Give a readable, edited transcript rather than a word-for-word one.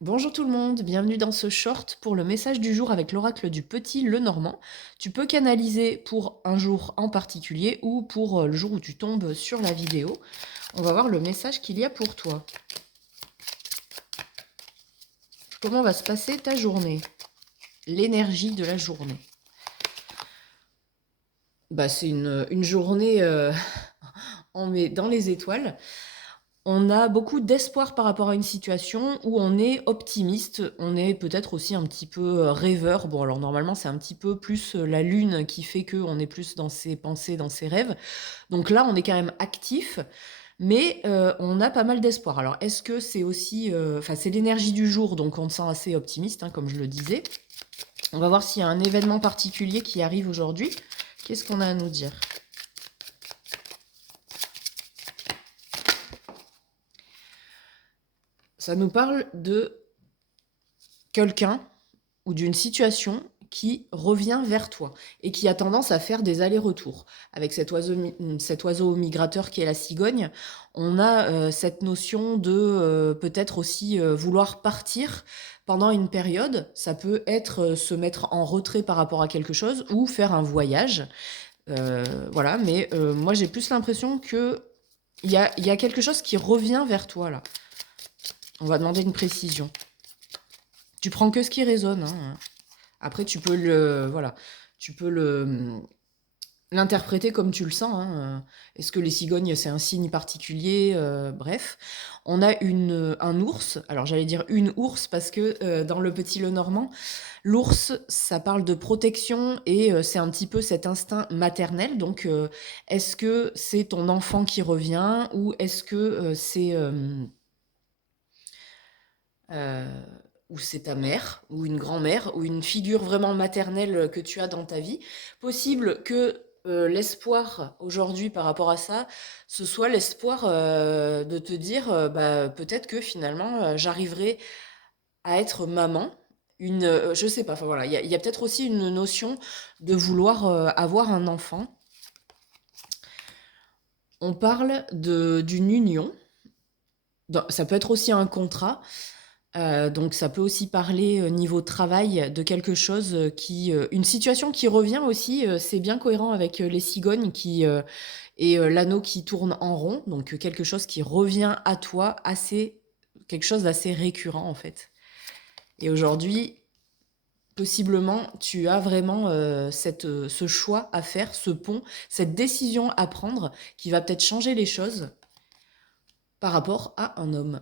Bonjour tout le monde, bienvenue dans ce short pour le message du jour avec l'oracle du Petit Lenormand. Tu peux canaliser pour un jour en particulier ou pour le jour où tu tombes sur la vidéo. On va voir le message qu'il y a pour toi. Comment va se passer ta journée? L'énergie de la journée. C'est une journée dans les étoiles. On a beaucoup d'espoir par rapport à une situation où on est optimiste, on est peut-être aussi un petit peu rêveur. Bon, alors normalement, c'est un petit peu plus la lune qui fait qu'on est plus dans ses pensées, dans ses rêves. Donc là, on est quand même actif, mais on a pas mal d'espoir. Alors, est-ce que c'est aussi... Enfin, c'est l'énergie du jour, donc on se sent assez optimiste, hein, comme je le disais. On va voir s'il y a un événement particulier qui arrive aujourd'hui. Qu'est-ce qu'on a à nous dire? Ça nous parle de quelqu'un ou d'une situation qui revient vers toi et qui a tendance à faire des allers-retours. Avec cet oiseau migrateur qui est la cigogne, on a cette notion de peut-être aussi vouloir partir pendant une période. Ça peut être se mettre en retrait par rapport à quelque chose ou faire un voyage. Voilà, mais moi j'ai plus l'impression que il y a quelque chose qui revient vers toi là. On va demander une précision. Tu prends que ce qui résonne, hein. Après, voilà, tu peux l'interpréter comme tu le sens, hein. Est-ce que les cigognes, c'est un signe particulier? Bref. On a un ours. Alors, j'allais dire une ours parce que dans le Petit Lenormand, l'ours, ça parle de protection et c'est un petit peu cet instinct maternel. Donc, est-ce que c'est ton enfant qui revient ou est-ce que euh, ou c'est ta mère, ou une grand-mère, ou une figure vraiment maternelle que tu as dans ta vie. Possible que l'espoir aujourd'hui par rapport à ça, ce soit l'espoir de te dire peut-être que finalement j'arriverai à être maman. Je sais pas, enfin voilà, il y a peut-être aussi une notion de vouloir avoir un enfant. On parle d'une union. Ça peut être aussi un contrat. Donc ça peut aussi parler, niveau travail, de quelque chose, une situation qui revient aussi, c'est bien cohérent avec, les cigognes l'anneau qui tourne en rond, donc quelque chose qui revient à toi quelque chose d'assez récurrent, en fait. Et aujourd'hui, possiblement, tu as vraiment, ce choix à faire, ce pont, cette décision à prendre qui va peut-être changer les choses par rapport à un homme.